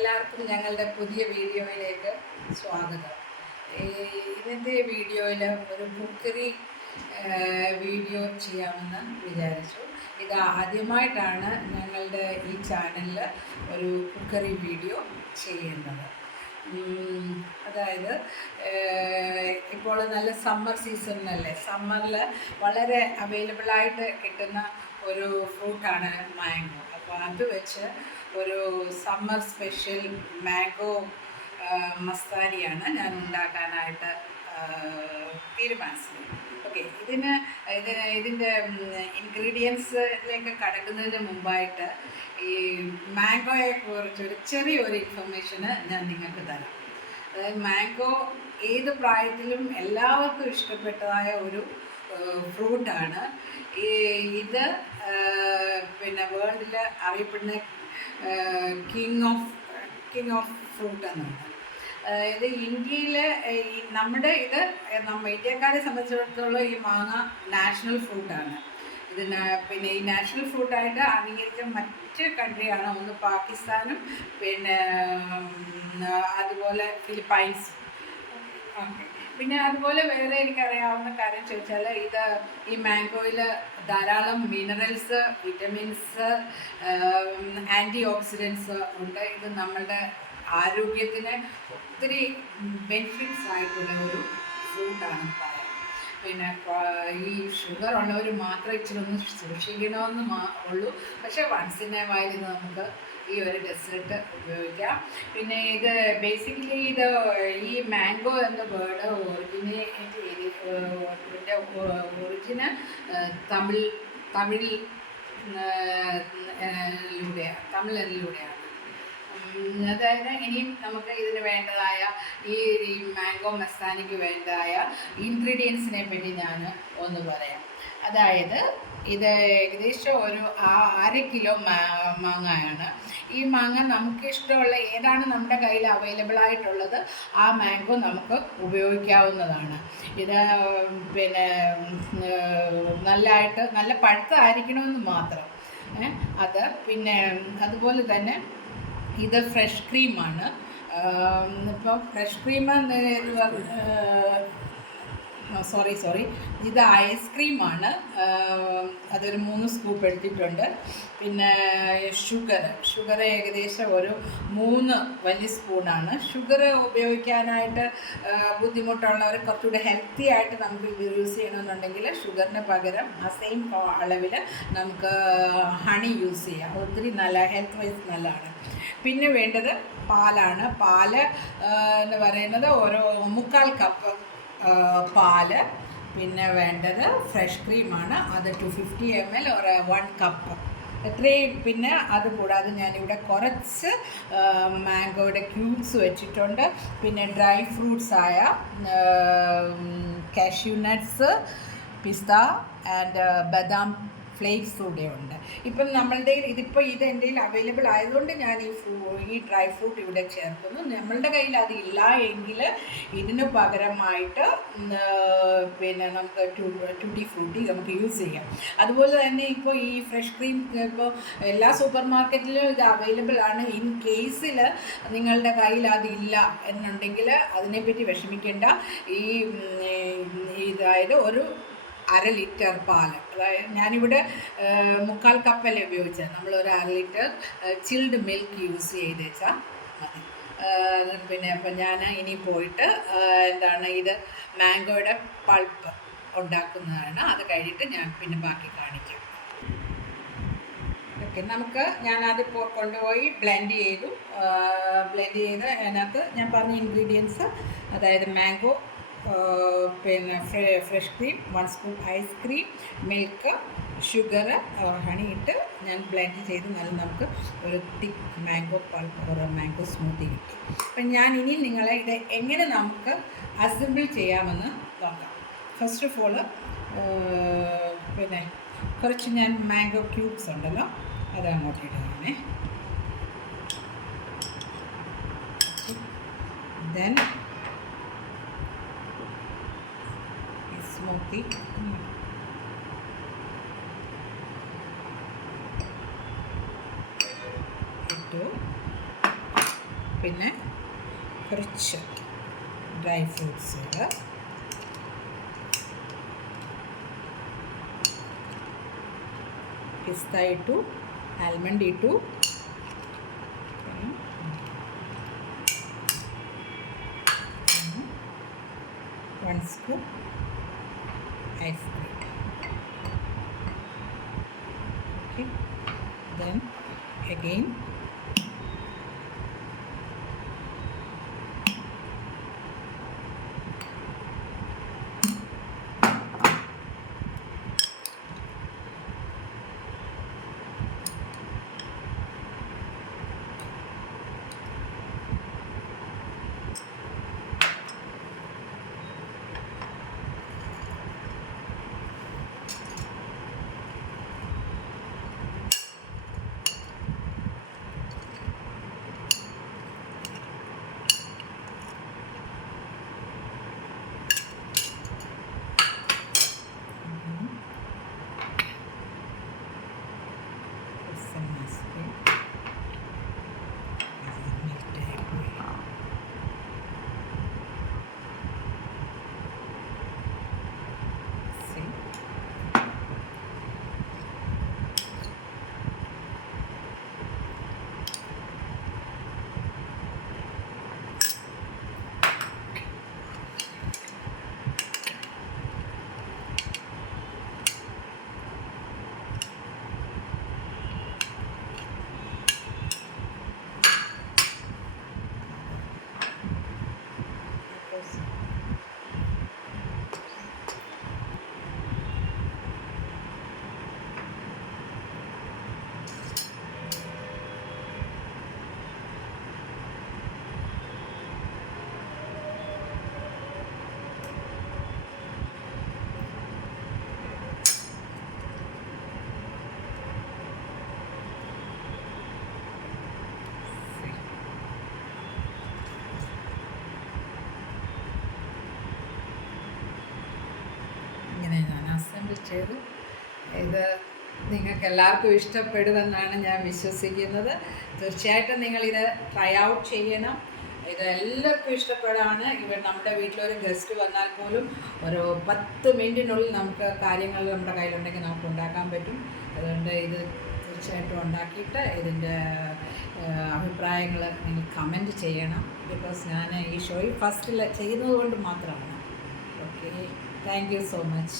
എല്ലാവർക്കും ഞങ്ങളുടെ പുതിയ വീഡിയോയിലേക്ക് സ്വാഗതം. ഇന്നത്തെ വീഡിയോയിൽ ഒരു കുക്കറി വീഡിയോ ചെയ്യാമെന്ന് വിചാരിച്ചു. ഇത് ആദ്യമായിട്ടാണ് ഞങ്ങളുടെ ഈ ചാനലിൽ ഒരു കുക്കറി വീഡിയോ ചെയ്യുന്നത് അതായത് ഇപ്പോൾ നല്ല സമ്മർ സീസണിലല്ലേ? സമ്മറിൽ വളരെ അവൈലബിളായിട്ട് കിട്ടുന്ന ഒരു ഫ്രൂട്ടാണ് മാംഗോ. അപ്പോൾ അത് വെച്ച് ഒരു സമ്മർ സ്പെഷ്യൽ മാംഗോ മസാലിയാണ് ഞാൻ ഉണ്ടാക്കാനായിട്ട് തീരുമാനിച്ചത്. ഓക്കെ ഇതിന് ഇത് ഇതിന്റെ ഇൻഗ്രീഡിയൻസിലേക്ക് കടക്കുന്നതിന് മുമ്പായിട്ട് ഈ മാംഗോയെ കുറിച്ചൊരു ചെറിയൊരു ഇൻഫർമേഷന് ഞാൻ നിങ്ങൾക്ക് തരാം. അതായത് മാംഗോ ഏത് പ്രായത്തിലും എല്ലാവർക്കും ഇഷ്ടപ്പെട്ടതായ ഒരു ഫ്രൂട്ടാണ് ഇത് പിന്നെ വേൾഡിൽ അറിയപ്പെടുന്ന king of king of fruit എന്നാണ് ഇത് ഈ നമ്മുടെ ഇത് നമ്മ ഇന്ത്യക്കാരെ സംബന്ധിച്ചിടത്തോളം ഈ മാങ്ങ നാഷണൽ ഫ്രൂട്ടാണ് ഇത് പിന്നെ ഈ നാഷണൽ ഫ്രൂട്ടായിട്ട് അംഗീകരിച്ച മറ്റ് കൺട്രിയാണ് ഒന്ന് പാകിസ്ഥാനും പിന്നെ അതുപോലെ ഫിലിപ്പൈൻസും. ഓക്കെ. പിന്നെ അതുപോലെ വേറെ എനിക്കറിയാവുന്ന കാര്യം ചോദിച്ചാൽ ഇത് ഈ മാംഗോയിൽ ധാരാളം മിനറൽസ് വിറ്റമിൻസ് ആന്റി ഓക്സിഡൻസ് ഉണ്ട്. ഇത് നമ്മളുടെ ആരോഗ്യത്തിന് ഒത്തിരി ബെനിഫിറ്റ്സ് ആയിട്ടുള്ള ഒരു ഫ്രൂട്ടാണ് പിന്നെ ഈ ഷുഗർ ഉള്ളവർ മാത്രം ഇച്ചിരി ഒന്ന് സൂക്ഷിക്കണമെന്ന് മാ ഉള്ളൂ. പക്ഷേ വൺസ് വയൽ നമുക്ക് ഈ ഒരു ഡെസേർട്ട് ഉപയോഗിക്കാം. പിന്നെ ഇത് ബേസിക്കലി ഇത് ഈ മാംഗോ എന്ന വേർഡ് ഒറിജിനേറ്റ് ഇതിന്റെ ഒറിജിന് തമിഴ് തമിഴ് ലൂടെയാണ് തമിഴിലൂടെയാണ് അതായത് ഇനിയും നമുക്ക് ഇതിന് വേണ്ടതായ ഈ മാംഗോ മസാലയ്ക്ക് വേണ്ടതായ ഇൻഗ്രീഡിയൻസിനെ പറ്റി ഞാൻ ഒന്ന് പറയാം. അതായത് ഇത് ഏകദേശം ഒരു അര കിലോ മാങ്ങയാണ്. ഈ മാങ്ങ നമുക്ക് ഇഷ്ടമുള്ള ഏതാണ് നമ്മുടെ കയ്യിൽ അവൈലബിൾ ആയിട്ടുള്ളത് ആ മാംഗോ നമുക്ക് ഉപയോഗിക്കാവുന്നതാണ്. ഇത് പിന്നെ നല്ലതായിട്ട് നല്ല പഴുത്തായിരിക്കണമെന്ന് മാത്രം. അത് പിന്നെ അതുപോലെ തന്നെ ഇത് ഫ്രഷ് ക്രീമാണ്. ഇപ്പോൾ ഫ്രഷ് ക്രീം സോറി സോറി ഇത് ഐസ്ക്രീമാണ്. അതൊരു മൂന്ന് സ്കൂപ്പ് എടുത്തിട്ടുണ്ട്. പിന്നെ ഷുഗർ ഷുഗർ ഏകദേശം ഒരു മൂന്ന് വലിയ സ്പൂണാണ് ഷുഗർ ഉപയോഗിക്കാനായിട്ട് ബുദ്ധിമുട്ടുള്ളവർ കുറച്ചുകൂടി ഹെൽത്തി ആയിട്ട് നമുക്ക് യൂസ് ചെയ്യണമെന്നുണ്ടെങ്കിൽ ഷുഗറിന് പകരം ആ സെയിം അളവിൽ നമുക്ക് ഹണി യൂസ് ചെയ്യാം. ഒത്തിരി നല്ല ഹെൽത്ത് വൈസ് നല്ലതാണ്. പിന്നെ വേണ്ടത് പാലാണ്. പാൽ എന്ന് പറയുന്നത് ഓരോ മുക്കാൽ കപ്പ് പാൽ. പിന്നെ വേണ്ടത് ഫ്രഷ് ക്രീമാണ് അത് ടു ഫിഫ്റ്റി എം എൽ ഒരു വൺ കപ്പ് ഇത്രയും പിന്നെ അത് കൂടാതെ ഞാനിവിടെ കുറച്ച് മാംഗോയുടെ ക്യൂബ്സ് വെച്ചിട്ടുണ്ട്. പിന്നെ ഡ്രൈ ഫ്രൂട്ട്സ് ആയ കാഷ്യൂ നട്ട്സ് പിസ്ത ആൻഡ് ബദാം ഫ്ലേക്സ് കൂടെ ഉണ്ട് ഇപ്പം നമ്മളുടെ ഇതിപ്പോൾ ഇത് എന്റെ കയ്യിൽ അവൈലബിൾ ആയതുകൊണ്ട് ഞാൻ ഈ ഈ ഡ്രൈ ഫ്രൂട്ട് ഇവിടെ ചേർക്കുന്നു. നമ്മളുടെ കയ്യിൽ അത് ഇല്ല എങ്കിൽ ഇതിന് പകരമായിട്ട് പിന്നെ നമുക്ക് ട്യൂട്ടി ഫ്രൂട്ടി നമുക്ക് യൂസ് ചെയ്യാം. അതുപോലെ തന്നെ ഇപ്പോൾ ഈ ഫ്രഷ് ക്രീം ഇപ്പോൾ എല്ലാ സൂപ്പർ മാർക്കറ്റിലും ഇത് അവൈലബിൾ ആണ്. ഇൻ കേസിൽ നിങ്ങളുടെ കയ്യിൽ അതില്ല എന്നുണ്ടെങ്കിൽ അതിനെപ്പറ്റി വിഷമിക്കേണ്ട. ഈ ഇതായത് ഒരു അര ലിറ്റർ പാൽ അതായത് ഞാനിവിടെ മുക്കാൽ കപ്പല്ലേ ഉപയോഗിച്ചത് നമ്മളൊരു അര ലിറ്റർ ചിൽഡ് മിൽക്ക് യൂസ് ചെയ്തേച്ചാൽ മതി. പിന്നെ അപ്പം ഞാൻ ഇനി പോയിട്ട് എന്താണ് ഇത് മാംഗോയുടെ പൾപ്പ് ഉണ്ടാക്കുന്നതാണ്. അത് കഴിഞ്ഞിട്ട് ഞാൻ പിന്നെ ബാക്കി കാണിക്കാം. ഓക്കെ നമുക്ക് ഞാൻ ഇപ്പോൾ കൊണ്ടുപോയി ബ്ലെൻഡ് ചെയ്തു. ബ്ലെൻഡ് ചെയ്ത് അതിനകത്ത് ഞാൻ പറഞ്ഞ ഇൻഗ്രീഡിയൻസ് അതായത് മാംഗോ പിന്നെ fresh cream one spoon ice cream milk sugar honey ഇട്ട് ഞാൻ ബ്ലെൻഡ് ചെയ്ത് നല്ല നമുക്ക് ഒരു തിക്ക് മാംഗോ പൾപ്പ് ഒരു മാംഗോ സ്മൂത്തി കിട്ടി. അപ്പം ഞാൻ ഇനി നിങ്ങളെ ഇത് എങ്ങനെ നമുക്ക് അസംബിൾ ചെയ്യാമെന്ന് നോക്കാം. ഫസ്റ്റ് ഓഫ് ഓൾ പിന്നെ കുറച്ച് ഞാൻ മാംഗോ ക്യൂബ്സ് ഉണ്ടല്ലോ അത് അങ്ങോട്ട് ഇടുകയാണേ ദെൻ സ്മൂത്തി ഇട്ടു. പിന്നെ കുറച്ച് ഡ്രൈ ഫ്രൂട്ട്സുകൾ പിസ്ത ഇട്ടു ആൽമണ്ട് ഇട്ടു. വൺ സ്പൂൺ Then again আজকে ഇത് നിങ്ങൾക്ക് എല്ലാവർക്കും ഇഷ്ടപ്പെടുമെന്നാണ് ഞാൻ വിശ്വസിക്കുന്നത്. തീർച്ചയായിട്ടും നിങ്ങളിത് ട്രൈ ഔട്ട് ചെയ്യണം. ഇത് എല്ലാവർക്കും ഇഷ്ടപ്പെടാണ്. ഇവർ നമ്മുടെ വീട്ടിലൊരു ഗസ്റ്റ് വന്നാൽ പോലും ഒരു പത്ത് മിനിറ്റിനുള്ളിൽ നമുക്ക് കാര്യങ്ങൾ നമ്മുടെ കയ്യിലുണ്ടെങ്കിൽ നമുക്ക് ഉണ്ടാക്കാൻ പറ്റും. അതുകൊണ്ട് ഇത് തീർച്ചയായിട്ടും ഉണ്ടാക്കിയിട്ട് ഇതിന്റെ അഭിപ്രായങ്ങൾ നിങ്ങൾ കമന്റ് ചെയ്യണം. ബിക്കോസ് ഞാൻ ഈ ഷോയിൽ ഫസ്റ്റിൽ ചെയ്യുന്നത് കൊണ്ട് മാത്രമാണ്. Okay thank you so much